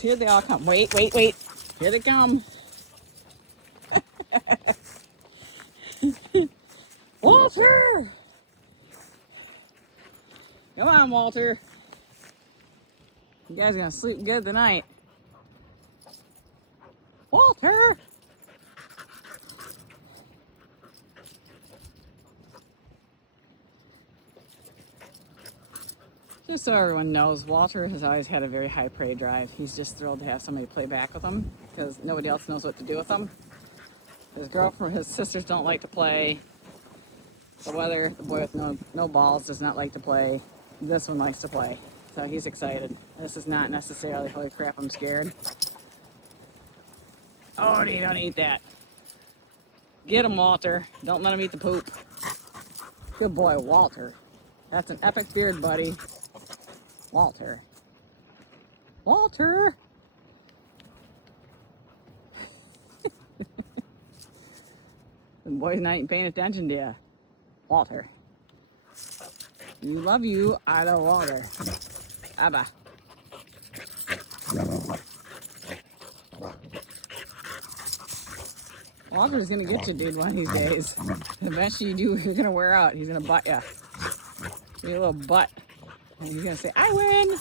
Here they all come. Wait, wait, wait. Here they come. Walter! Come on, Walter. You guys are gonna sleep good tonight. Walter! Just so everyone knows, Walter has always had a very high prey drive. He's just thrilled to have somebody play back with him because nobody else knows what to do with him. His girlfriend, his sisters don't like to play. The boy with no balls, does not like to play. This one likes to play, so he's excited. This is not necessarily, holy crap, I'm scared. Odie, don't eat that. Get him, Walter. Don't let him eat the poop. Good boy, Walter. That's an epic beard, buddy. Walter. Walter! The boy's not even paying attention to you. Walter. You love you out of water. Abba. Walter's gonna get you, dude, one of these days. Eventually you're gonna wear out. He's gonna butt you. Your little butt. And he's gonna say, I win!